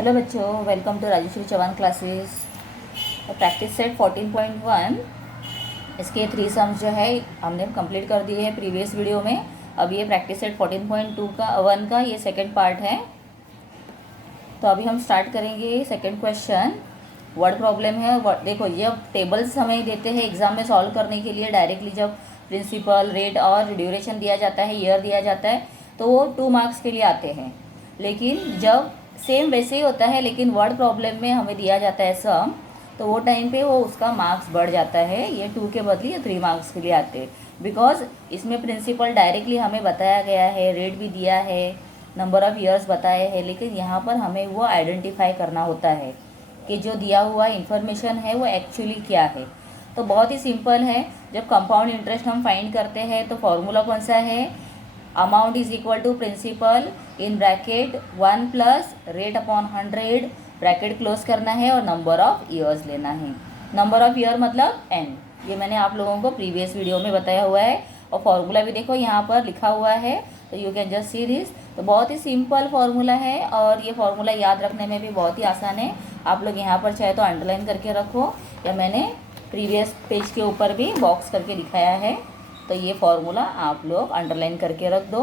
Hello बच्चों, welcome to Rajeshwari Chauhan classes. Practice set 14.1 इसके 3 sums जो है हमने कंप्लीट कर दिए हैं प्रीवियस वीडियो में। अब ये प्रैक्टिस सेट 14.2 का 1 का ये सेकंड पार्ट है। तो अभी हम स्टार्ट करेंगे सेकंड क्वेश्चन। वर्ड प्रॉब्लम है। देखो, जब टेबल्स हमें देते हैं एग्जाम में सॉल्व करने के लिए डायरेक्टली, जब प्रिंसिपल, रेट और ड्यूरेशन दिया जाता है, ईयर दिया जाता है, तो वो 2 मार्क्स के लिए आते हैं। लेकिन जब सेम वैसे ही होता है लेकिन वर्ड प्रॉब्लम में हमें दिया जाता है सम, तो वो टाइम पे वो उसका मार्क्स बढ़ जाता है। ये 2 के बदले ये 3 मार्क्स के लिए आते हैं। बिकॉज इसमें प्रिंसिपल डायरेक्टली हमें बताया गया है, रेट भी दिया है, नंबर ऑफ़ ईयर्स बताए हैं, लेकिन यहाँ पर हमें वो आइडेंटिफाई करना होता है कि जो दिया हुआ इन्फॉर्मेशन है वो एक्चुअली क्या है। तो बहुत ही सिंपल है। जब कंपाउंड इंटरेस्ट हम फाइंड करते हैं तो फॉर्मूला कौन सा है? Amount is equal to principal in bracket 1 plus rate upon 100, bracket close करना है और नंबर ऑफ ईयर्स लेना है। नंबर ऑफ ईयर मतलब n। ये मैंने आप लोगों को प्रीवियस वीडियो में बताया हुआ है और फॉर्मूला भी देखो यहाँ पर लिखा हुआ है, तो you can just see this. तो बहुत ही सिंपल फार्मूला है और ये फार्मूला याद रखने में भी बहुत ही आसान है। आप लोग यहाँ पर चाहे तो अंडरलाइन करके रखो, या मैंने प्रीवियस पेज के ऊपर भी बॉक्स करके दिखाया है। तो ये फार्मूला आप लोग अंडरलाइन करके रख दो,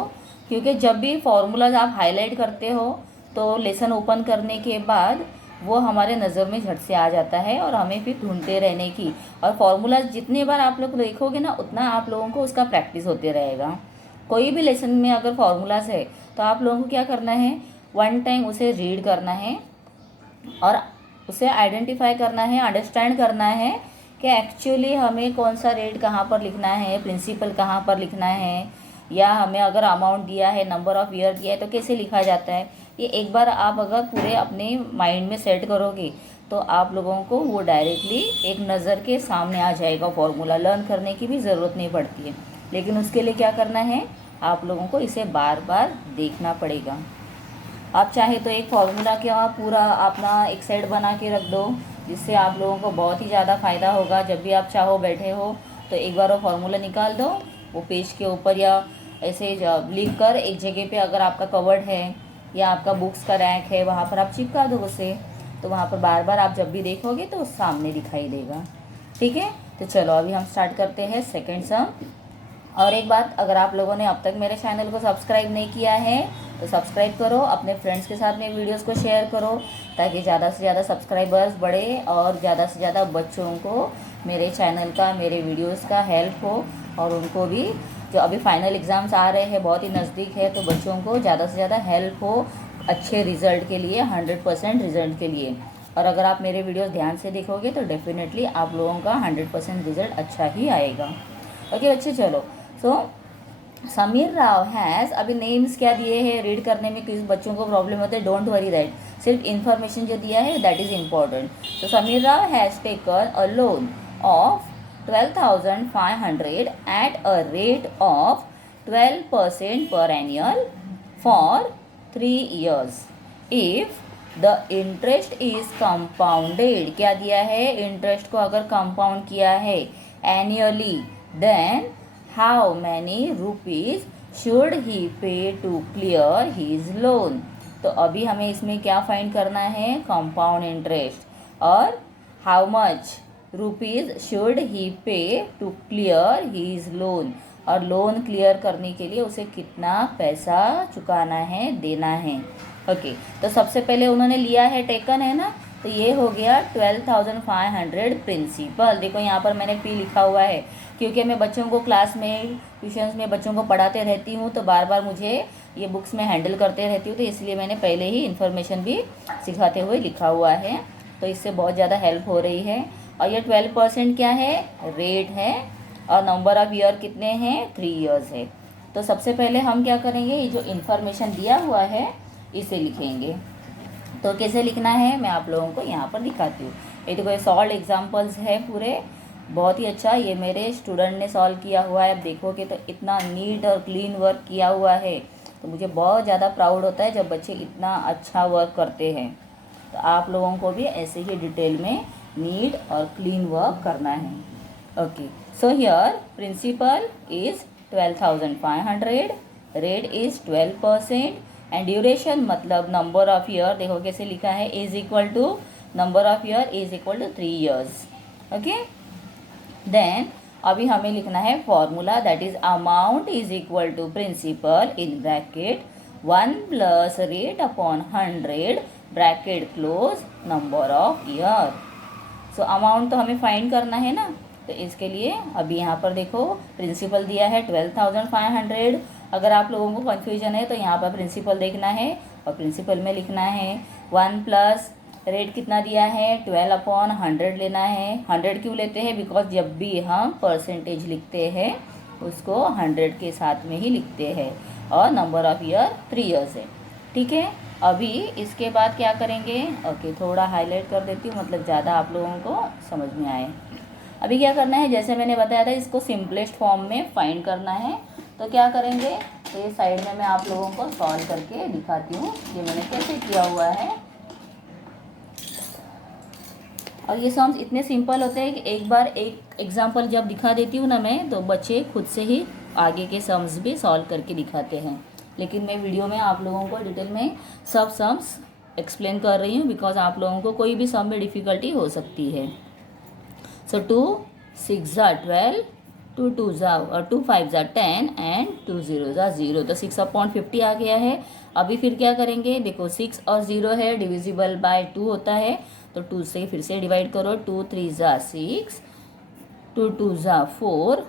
क्योंकि जब भी फार्मूलाज आप हाईलाइट करते हो तो लेसन ओपन करने के बाद वो हमारे नज़र में झट से आ जाता है और हमें फिर ढूंढते रहने की, और फार्मूलाज जितने बार आप लोग देखोगे ना उतना आप लोगों को उसका प्रैक्टिस होते रहेगा। कोई भी लेसन में अगर फार्मूलाज है तो आप लोगों को क्या करना है, 1 टाइम उसे रीड करना है और उसे आइडेंटिफाई करना है, अंडरस्टैंड करना है कि एक्चुअली हमें कौन सा रेट कहाँ पर लिखना है, प्रिंसिपल कहाँ पर लिखना है, या हमें अगर अमाउंट दिया है, नंबर ऑफ़ ईयर दिया है तो कैसे लिखा जाता है। ये एक बार आप अगर पूरे अपने माइंड में सेट करोगे तो आप लोगों को वो डायरेक्टली एक नज़र के सामने आ जाएगा। फॉर्मूला लर्न करने की भी ज़रूरत नहीं पड़ती है, लेकिन उसके लिए क्या करना है, आप लोगों को इसे बार बार देखना पड़ेगा। आप चाहे तो एक फार्मूला का पूरा अपना एक सेट बना के रख दो, जिससे आप लोगों को बहुत ही ज़्यादा फ़ायदा होगा। जब भी आप चाहो बैठे हो तो एक बार वो फार्मूला निकाल दो, वो पेज के ऊपर या ऐसे लिख कर एक जगह पे, अगर आपका कवर्ड है या आपका बुक्स का रैक है वहाँ पर आप चिपका दो उसे, तो वहाँ पर बार बार आप जब भी देखोगे तो सामने दिखाई देगा। ठीक है, तो चलो अभी हम स्टार्ट करते हैं सेकेंड सम। और एक बात, अगर आप लोगों ने अब तक मेरे चैनल को सब्सक्राइब नहीं किया है तो सब्सक्राइब करो, अपने फ्रेंड्स के साथ में वीडियोस को शेयर करो, ताकि ज़्यादा से ज़्यादा सब्सक्राइबर्स बढ़े और ज़्यादा से ज़्यादा बच्चों को मेरे चैनल का, मेरे वीडियोस का हेल्प हो, और उनको भी, जो अभी फाइनल एग्ज़ाम्स आ रहे हैं, बहुत ही नज़दीक है, तो बच्चों को ज़्यादा से ज़्यादा हेल्प हो अच्छे रिज़ल्ट के लिए, 100% रिज़ल्ट के लिए। और अगर आप मेरे वीडियोस ध्यान से देखोगे तो डेफिनेटली आप लोगों का 100% रिज़ल्ट अच्छा ही आएगा। ओके बच्चे, चलो। सो समीर राव हैज़, अभी नेम्स क्या दिए हैं रीड करने में किस बच्चों को प्रॉब्लम होता है, डोंट वरी दैट, सिर्फ इन्फॉर्मेशन जो दिया है दैट इज़ इम्पॉर्टेंट। तो Sameer Rao has taken a loan of 12,500 at a rate of 12% पर annual for 3 years। If the interest is compounded, क्या दिया है, इंटरेस्ट को अगर कंपाउंड किया है annually, then how many rupees should he pay to clear his loan. तो अभी हमें इसमें क्या फाइंड करना है, कंपाउंड इंटरेस्ट, और how much rupees should he pay to clear his loan, और लोन क्लियर करने के लिए उसे कितना पैसा चुकाना है, देना है। ओके, तो सबसे पहले उन्होंने लिया है, टेकन है ना, तो ये हो गया 12,500 प्रिंसिपल। देखो यहाँ पर मैंने पी लिखा हुआ है, क्योंकि मैं बच्चों को क्लास में, ट्यूशन्स में बच्चों को पढ़ाते रहती हूँ, तो बार बार मुझे ये बुक्स में हैंडल करते रहती हूँ, तो इसलिए मैंने पहले ही इन्फॉर्मेशन भी सिखाते हुए लिखा हुआ है, तो इससे बहुत ज़्यादा हेल्प हो रही है। और ये 12% क्या है, रेट है, और नंबर ऑफ़ ईयर कितने हैं, 3 years है। तो सबसे पहले हम क्या करेंगे, ये जो इन्फॉर्मेशन दिया हुआ है इसे लिखेंगे। तो कैसे लिखना है मैं आप लोगों को यहाँ पर दिखाती हूँ। ये देखो, ये सॉल्व एग्जाम्पल्स है पूरे, बहुत ही अच्छा ये मेरे स्टूडेंट ने सॉल्व किया हुआ है। अब देखोगे तो इतना नीट और क्लीन वर्क किया हुआ है, तो मुझे बहुत ज़्यादा प्राउड होता है जब बच्चे इतना अच्छा वर्क करते हैं। तो आप लोगों को भी ऐसे ही डिटेल में नीट और क्लीन वर्क करना है। Okay, so here principal is 12,500, rate is 12%, and duration मतलब नंबर ऑफ ईयर, देखो कैसे लिखा है, is equal to number of year is equal to 3 years. Okay, then अभी हमें लिखना है formula, that is amount is equal to principal in bracket 1 plus rate upon 100 bracket close number of year. So amount तो हमें find करना है ना, तो इसके लिए अभी यहाँ पर देखो प्रिंसिपल दिया है 12,500. अगर आप लोगों को कन्फ्यूजन है तो यहाँ पर प्रिंसिपल देखना है और प्रिंसिपल में लिखना है 1 प्लस रेट कितना दिया है 12/100 लेना है. 100 क्यों लेते हैं, बिकॉज जब भी हम परसेंटेज लिखते हैं उसको 100 के साथ में ही लिखते हैं और नंबर ऑफ ईयर 3 years है. ठीक है, अभी इसके बाद क्या करेंगे, ओके थोड़ा हाईलाइट कर देती हूँ, मतलब ज़्यादा आप लोगों को समझ में आए. अभी क्या करना है, जैसे मैंने बताया था इसको सिंपलेस्ट फॉर्म में फाइंड करना है. तो क्या करेंगे, तो ये साइड में मैं आप लोगों को सॉल्व करके दिखाती हूँ कि मैंने कैसे किया हुआ है. और ये सम्स इतने सिंपल होते हैं कि एक बार एक एग्जांपल जब दिखा देती हूँ ना मैं, तो बच्चे खुद से ही आगे के सम्स भी सॉल्व करके दिखाते हैं. लेकिन मैं वीडियो में आप लोगों को डिटेल में सब सम्स एक्सप्लेन कर रही हूँ, बिकॉज आप लोगों को कोई भी सम में डिफ़िकल्टी हो सकती है. सो 2 6 12, 2 2 2 5 10 एंड 2 0 0. तो 6/50 आ गया है. अभी फिर क्या करेंगे, देखो 6 और 0 है, डिविजिबल बाय 2 होता है, तो 2 से फिर से डिवाइड करो. 2 3 6, 2 2 4,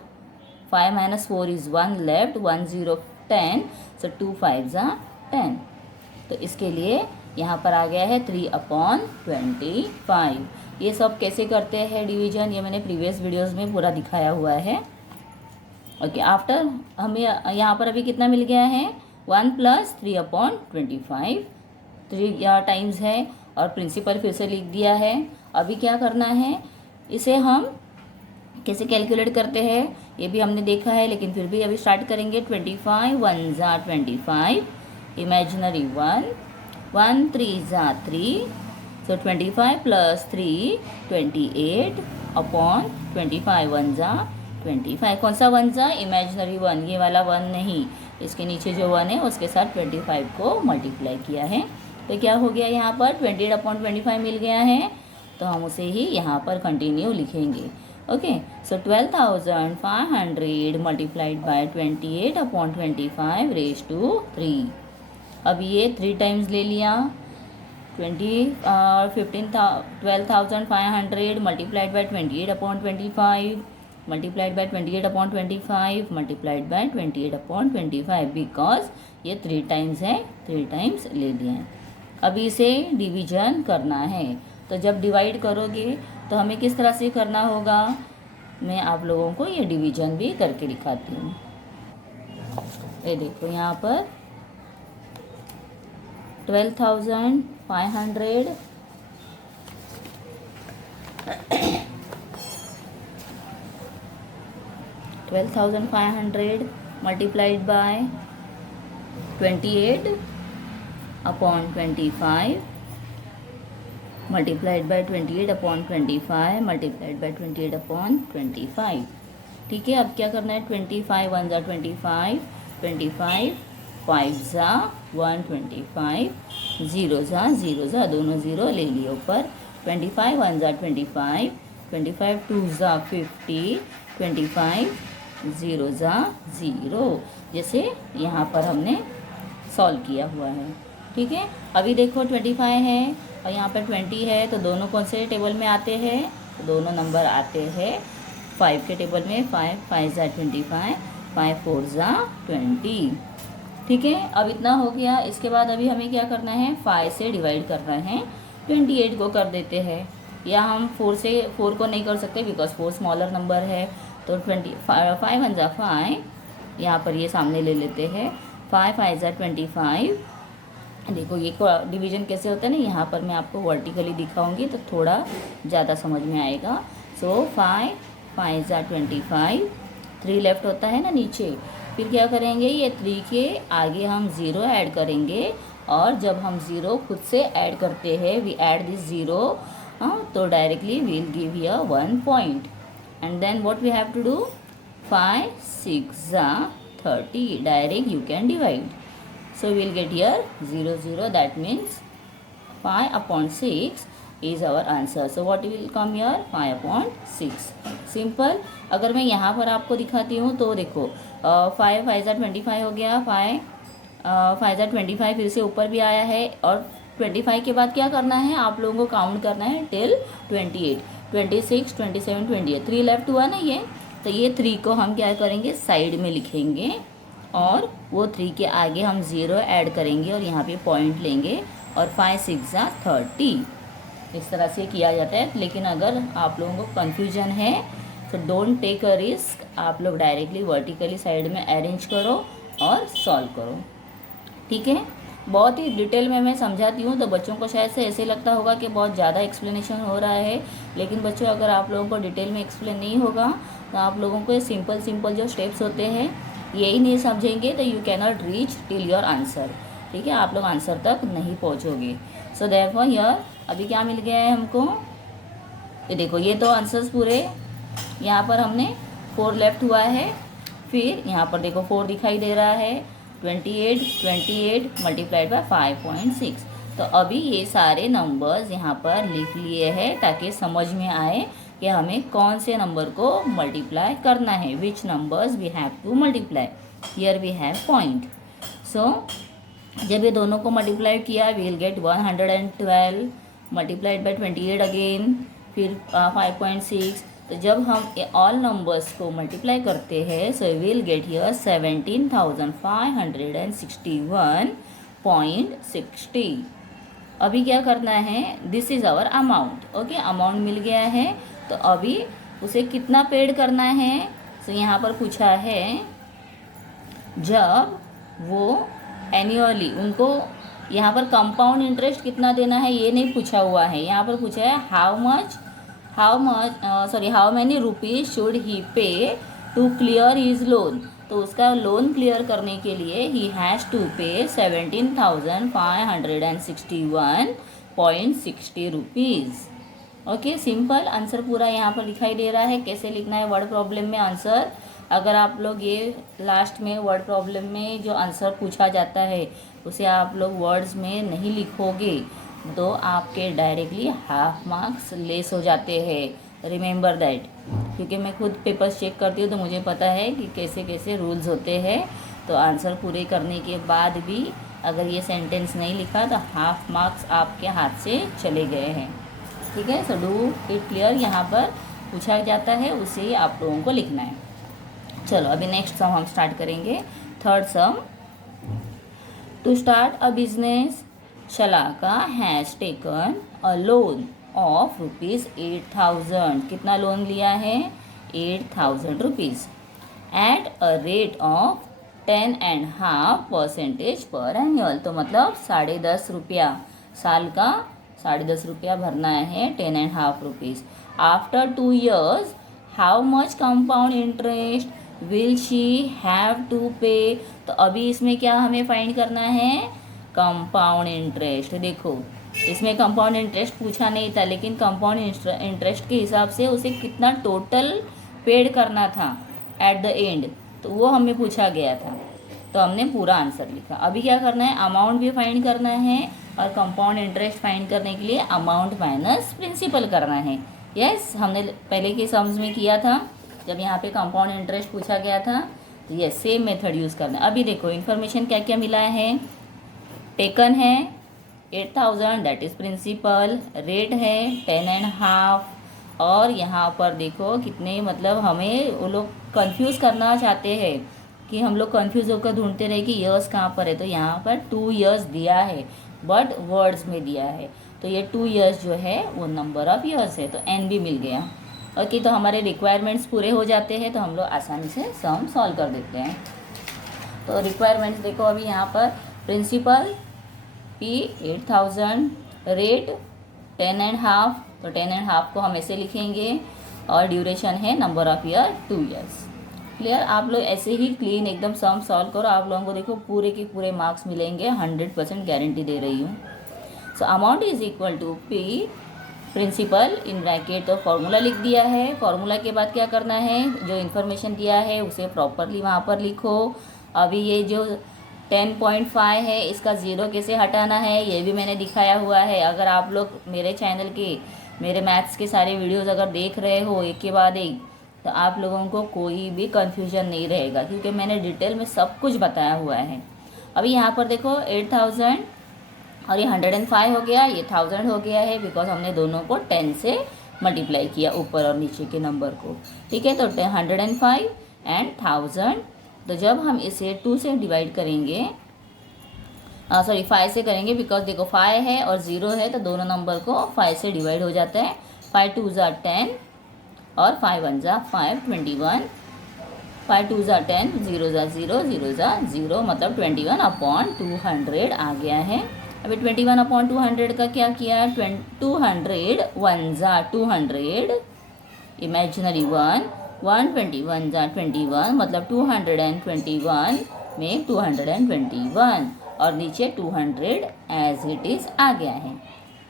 5 minus 4 is 1 left, 1 0 10, so 2 5 10. तो इसके लिए यहाँ पर आ गया है 3/25. ये सब कैसे करते हैं डिवीजन, ये मैंने प्रीवियस वीडियोस में पूरा दिखाया हुआ है. ओके, आफ्टर हमें यहाँ पर अभी कितना मिल गया है, 1 प्लस 3/25, 3 टाइम्स है और प्रिंसिपल फिर से लिख दिया है. अभी क्या करना है, इसे हम कैसे कैलकुलेट करते हैं ये भी हमने देखा है, लेकिन फिर भी अभी स्टार्ट करेंगे. 25 1 25, इमेजिनरी 1, 1 3 3, so 25 plus 3 28 अपॉन 25 1 25. कौन सा 1 इमेजिनरी 1, ये वाला 1 नहीं, इसके नीचे जो 1 है उसके साथ 25 को मल्टीप्लाई किया है. तो क्या हो गया, यहाँ पर 28/25 मिल गया है, तो हम उसे ही यहाँ पर कंटिन्यू लिखेंगे. Okay, so 12,500 multiplied by 28/25 raise to 3. अब ये 3 टाइम्स ले लिया. 12,500 multiplied by 28/25 multiplied by 28/25 multiplied by 28/25, because ये 3 टाइम्स है, 3 टाइम्स ले लिए हैं. अभी इसे डिवीजन करना है, तो जब डिवाइड करोगे तो हमें किस तरह से करना होगा, मैं आप लोगों को ये डिवीजन भी करके दिखाती हूँ. ये देखो यहाँ पर 12,500 12,500 multiplied by 28/25 multiplied by 28/25 multiplied by 28/25. ठीक है, अब क्या करना है, 25 1 25, 25 5 125, 0 0 दोनों 0 ले लिए ऊपर. 25 1 25, 25 2 50, 25 0 0, जैसे यहाँ पर हमने सॉल्व किया हुआ है. ठीक है, अभी देखो 25 है और यहाँ पर 20 है, तो दोनों कौन से टेबल में आते हैं, तो दोनों नंबर आते हैं 5 के टेबल में. 5 5 25, 5 4 20. ठीक है, अब इतना हो गया. इसके बाद अभी हमें क्या करना है, 5 से डिवाइड करना है. 28 को कर देते हैं, या हम 4 को नहीं कर सकते बिकॉज 4 स्मॉलर नंबर है, तो 5 1 5, यहाँ पर ये सामने ले लेते हैं. 5 5 25. देखो ये डिवीजन कैसे होता है ना, यहाँ पर मैं आपको वर्टिकली दिखाऊंगी तो थोड़ा ज़्यादा समझ में आएगा. सो 5 5 25, 3 लेफ्ट होता है ना नीचे, फिर क्या करेंगे, ये 3 के आगे हम 0 ऐड करेंगे, और जब हम 0 खुद से ऐड करते हैं, वी ऐड दिस 0, तो directly we will give here 1 point. And then what we have to do, 5 6 30, direct you can divide. So we'll get here 0 0, that means 5/6 is our answer. So what will come here? 5/6. Simple. अगर मैं यहाँ पर आपको दिखाती हूँ तो देखो 5 5 ज़ा 25 हो गया, 5 5 ज़ा 25 फिर से ऊपर भी आया है, और 25 के बाद क्या करना है आप लोगों को? काउंट करना है टिल 28, 26, 27, 28, 3 लेफ्ट हुआ ना ये, तो ये 3 को हम क्या करेंगे? साइड में लिखेंगे, और वो 3 के आगे हम 0 ऐड करेंगे और यहाँ पे पॉइंट लेंगे, और 5 6 ज़ा 30, इस तरह से किया जाता है. लेकिन अगर आप लोगों को कन्फ्यूजन है तो डोंट टेक अ रिस्क, आप लोग डायरेक्टली वर्टिकली साइड में अरेंज करो और सॉल्व करो. ठीक है, बहुत ही डिटेल में मैं समझाती हूँ तो बच्चों को शायद से ऐसे लगता होगा कि बहुत ज़्यादा एक्सप्लेनेशन हो रहा है, लेकिन बच्चों अगर आप लोगों को डिटेल में एक्सप्लेन नहीं होगा तो आप लोगों को सिंपल सिंपल जो स्टेप्स होते हैं यही नहीं समझेंगे तो you can not reach till your answer. ठीक है, आप लोग आंसर तक नहीं पहुँचोगे. सो देयरफॉर हियर अभी क्या मिल गया है हमको? ये देखो, ये तो आंसर्स पूरे यहाँ पर हमने 4 लेफ्ट हुआ है, फिर यहाँ पर देखो 4 दिखाई दे रहा है, 28 28 मल्टीप्लाइड बाय 5.6. तो अभी ये सारे नंबर्स यहाँ पर लिख लिए हैं ताकि समझ में आए कि हमें कौन से नंबर को मल्टीप्लाई करना है, which numbers we have to multiply. Here we have point. So जब ये दोनों को मल्टीप्लाई किया we will get 112 multiplied by 28 again, फिर 5.6. तो जब हम ऑल नंबर्स को मल्टीप्लाई करते हैं so we will get here 17,561.60. अभी क्या करना है? This is our amount. Okay, amount मिल गया है, तो अभी उसे कितना पेड करना है? सो यहाँ पर पूछा है जब वो एनुअली उनको यहाँ पर कंपाउंड इंटरेस्ट कितना देना है ये नहीं पूछा हुआ है, यहाँ पर पूछा है how many rupees should he pay to clear his loan. तो उसका लोन क्लियर करने के लिए ही हैज़ टू पे 17,561.60 रुपीज़. Okay, simple. आंसर पूरा यहाँ पर दिखाई दे रहा है. कैसे लिखना है वर्ड प्रॉब्लम में आंसर? अगर आप लोग ये लास्ट में वर्ड प्रॉब्लम में जो आंसर पूछा जाता है उसे आप लोग वर्ड्स में नहीं लिखोगे तो आपके डायरेक्टली हाफ मार्क्स लेस हो जाते हैं. रिमेंबर दैट, क्योंकि मैं खुद पेपर्स चेक करती हूँ तो मुझे पता है कि कैसे कैसे रूल्स होते हैं. तो आंसर पूरे करने के बाद भी अगर ये सेंटेंस नहीं लिखा तो हाफ मार्क्स आपके हाथ से चले गए हैं. ठीक है, सो डू इट क्लियर. यहाँ पर पूछा जाता है उसे आप लोगों को लिखना है. चलो अभी नेक्स्ट सम हम स्टार्ट करेंगे. Third sum. To start a business Shalaka has taken a loan of ₹8,000. कितना लोन लिया है? 8,000 rupees at a rate of 10.5% पर एनुअल. तो मतलब 10.5 रुपया साल का 10.5 रुपया भरना है, 10.5 rupees. After 2 years how much compound interest will she have to pay. तो अभी इसमें क्या हमें फाइंड करना है? Compound interest. देखो इसमें कंपाउंड इंटरेस्ट पूछा नहीं था, लेकिन कंपाउंड इंटरेस्ट के हिसाब से उसे कितना टोटल पेड करना था एट द एंड, तो वो हमें पूछा गया था. तो हमने पूरा आंसर लिखा. अभी क्या करना है? अमाउंट भी फाइंड करना है, और कंपाउंड इंटरेस्ट फाइंड करने के लिए अमाउंट माइनस प्रिंसिपल करना है. यस, हमने पहले के सम्स में किया था जब यहाँ पे कंपाउंड इंटरेस्ट पूछा गया था. तो यस, सेम मेथड यूज़ करना है. अभी देखो इन्फॉर्मेशन क्या क्या मिला है. टेकन है 8,000 दैट इज़ प्रिंसिपल, रेट है 10.5, और यहाँ पर देखो कितने, मतलब हमें वो लोग कंफ्यूज करना चाहते हैं कि हम लोग कंफ्यूज होकर ढूंढते रहे कि ईयर्स कहाँ पर है. तो यहाँ पर 2 years दिया है बट वर्ड्स में दिया है, तो ये 2 years जो है वो नंबर ऑफ ईयर्स है, तो n भी मिल गया. ओके, तो हमारे रिक्वायरमेंट्स पूरे हो जाते हैं तो हम लोग आसानी से सम सॉल्व कर देते हैं. तो रिक्वायरमेंट्स देखो अभी यहाँ पर प्रिंसिपल P 8,000, रेट 10.5, तो 10.5 को हम ऐसे लिखेंगे, और ड्यूरेशन है number of year 2 years. Clear. आप लोग ऐसे ही क्लीन एकदम सम सॉल्व करो, आप लोगों को देखो पूरे के पूरे मार्क्स मिलेंगे, 100% गारंटी दे रही हूँ. So amount is equal to P principal in bracket. तो फॉर्मूला लिख दिया है. फॉर्मूला के बाद क्या करना है? जो इन्फॉर्मेशन दिया है उसे प्रॉपरली वहाँ पर लिखो. अभी ये जो 10.5 है, इसका ज़ीरो कैसे हटाना है ये भी मैंने दिखाया हुआ है। अगर आप लोग मेरे चैनल के मेरे मैथ्स के सारे वीडियोस अगर देख रहे हो एक के बाद एक, तो आप लोगों को कोई भी कन्फ्यूजन नहीं रहेगा, क्योंकि मैंने डिटेल में सब कुछ बताया हुआ है। अभी यहाँ पर देखो 8000 और ये 105 हो गया, ये 1000 हो गया है, बिकॉज हमने दोनों को 10 से मल्टीप्लाई किया ऊपर और नीचे के नंबर को। ठीक है, तो 105 एंड 1000, तो जब हम इसे 2 से डिवाइड करेंगे, सॉरी 5 से करेंगे, बिकॉज देखो 5 है और 0 है, तो दोनों नंबर को 5 से डिवाइड हो जाता है। 5 2 ज़ा 10 और 5 1 ज़ा 5, 21। 5 2 ज़ा 10, 0 ज़ा 0, 0 ज़ा 0, मतलब 21/200 आ गया है। अभी 21/200 का क्या किया, 200 1 ज़ा 200, इमेजिनरी 1, 121 ज़ा 21, मतलब 221 में 221 और नीचे 200 एज इट इज़ आ गया है।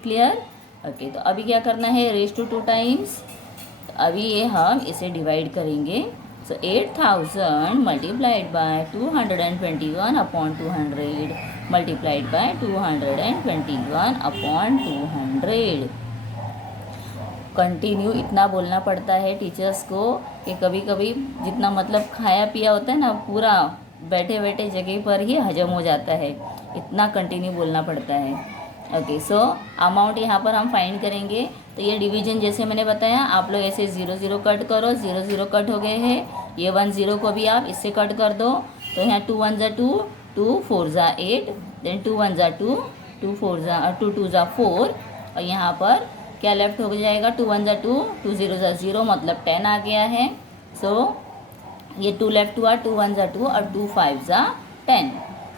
क्लियर? ओके, तो अभी क्या करना है, रेज टू 2 टाइम्स। तो अभी ये हम इसे डिवाइड करेंगे। सो 8000 multiplied by 221/200 multiplied by 221/200। Continue इतना बोलना पड़ता है टीचर्स को कि कभी कभी जितना मतलब खाया पिया होता है ना, पूरा बैठे बैठे जगह पर ही हजम हो जाता है, इतना कंटिन्यू बोलना पड़ता है। ओके, सो अमाउंट यहाँ पर हम फाइंड करेंगे। तो ये डिवीजन जैसे मैंने बताया, आप लोग ऐसे 0 0 कट करो, 0 0 कट हो गए हैं। ये 1 0 को भी आप इससे कट कर दो, तो यहाँ 2 1 ज़ा 2, 2 4 ज़ा 8, देन 2 1 ज़ा 2, 2 2 ज़ा 4, और यहाँ पर क्या लेफ्ट हो जाएगा, 2 1 ज़ा 2, 2 0 ज़ा 0, मतलब 10 आ गया है। सो ये 2 लेफ्ट हुआ, 2 1 ज़ा 2 और 2 5 ज़ा 10।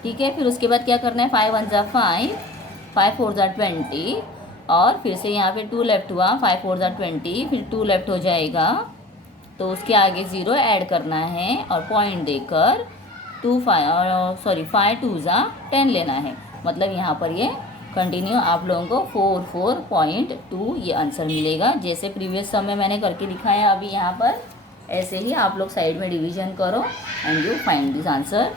ठीक है, फिर उसके बाद क्या करना है, 5 1 ज़ा 5, 5 4 ज़ा 20, और फिर से यहाँ पे 2 लेफ्ट हुआ, 5 4 ज़ा 20, फिर 2 लेफ्ट हो जाएगा, तो उसके आगे 0 ऐड करना है और पॉइंट देकर 5 2 ज़ा 10 लेना है। मतलब यहाँ पर ये कंटिन्यू आप लोगों को 44.2 ये आंसर मिलेगा। जैसे प्रीवियस समय मैंने करके दिखाया, अभी यहाँ पर ऐसे ही आप लोग साइड में डिवीजन करो and you find this answer.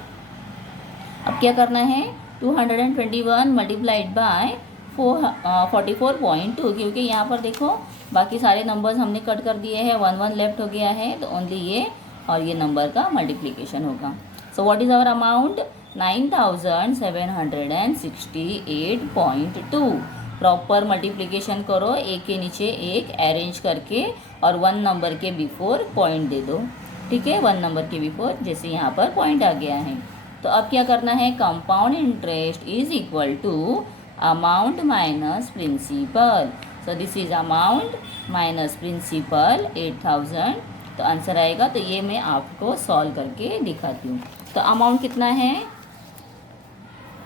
अब क्या करना है, 221 मल्टीप्लाइड बाय 44.2, क्योंकि यहाँ पर देखो बाकी सारे नंबर्स हमने कट कर दिए हैं, 1 1 लेफ्ट हो गया है, तो ओनली ये और ये नंबर का मल्टीप्लिकेशन होगा। So what is our amount, 9768.2। Proper multiplication करो, एक के नीचे एक अरेंज करके, और 1 नंबर के बिफोर पॉइंट दे दो। ठीक है, 1 नंबर के बिफोर, जैसे यहाँ पर पॉइंट आ गया है। तो अब क्या करना है, compound interest is equal to amount minus principal. So this is amount minus principal 8000, तो आंसर आएगा। तो ये मैं आपको सॉल्व करके दिखाती हूँ। तो अमाउंट कितना है,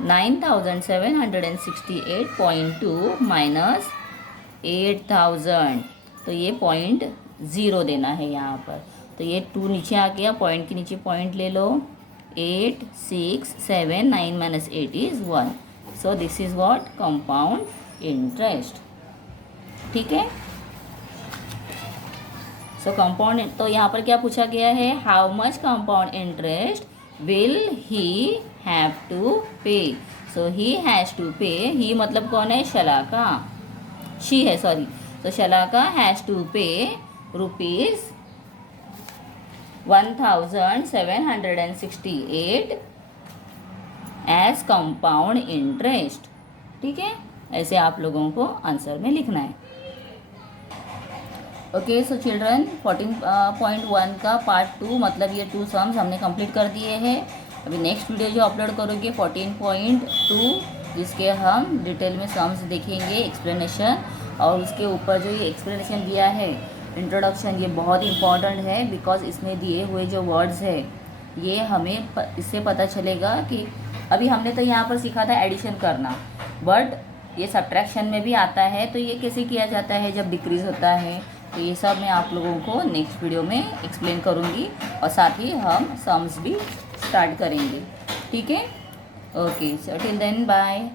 9768.2 माइनस 8000, तो ये 0.0 देना है यहाँ पर। तो ये 2 नीचे आ गया, पॉइंट के नीचे पॉइंट ले लो, 8 6 7 9 minus 8 is 1। So this is what, compound interest. ठीक है, सो कंपाउंड, तो यहाँ पर क्या पूछा गया है, how much compound interest will he have to pay. So he has to पे, ही मतलब कौन है, शलाका, शी है, सॉरी। तो शलाका हैज़ टू पे रुपीज़ 1768 एज कंपाउंड इंटरेस्ट। ठीक है, ऐसे आप लोगों को आंसर में लिखना है। ओके, सो चिल्ड्रन 14.1 का पार्ट 2, मतलब ये 2 सम्स हमने कंप्लीट कर दिए हैं। अभी नेक्स्ट वीडियो जो अपलोड करोगे 14.2, जिसके हम डिटेल में सम्स देखेंगे, एक्सप्लेनेशन, और उसके ऊपर जो ये एक्सप्लेनेशन दिया है, इंट्रोडक्शन, ये बहुत इंपॉर्टेंट है, बिकॉज इसमें दिए हुए जो वर्ड्स है ये हमें इससे पता चलेगा कि अभी हमने तो यहाँ पर सीखा था एडिशन करना, बट ये सब्ट्रैक्शन में भी आता है। तो ये कैसे किया जाता है जब डिक्रीज़ होता है, तो ये सब मैं आप लोगों को नेक्स्ट वीडियो में एक्सप्लेन करूँगी, और साथ ही हम सम्स भी स्टार्ट करेंगे। ठीक है, okay, so till then bye.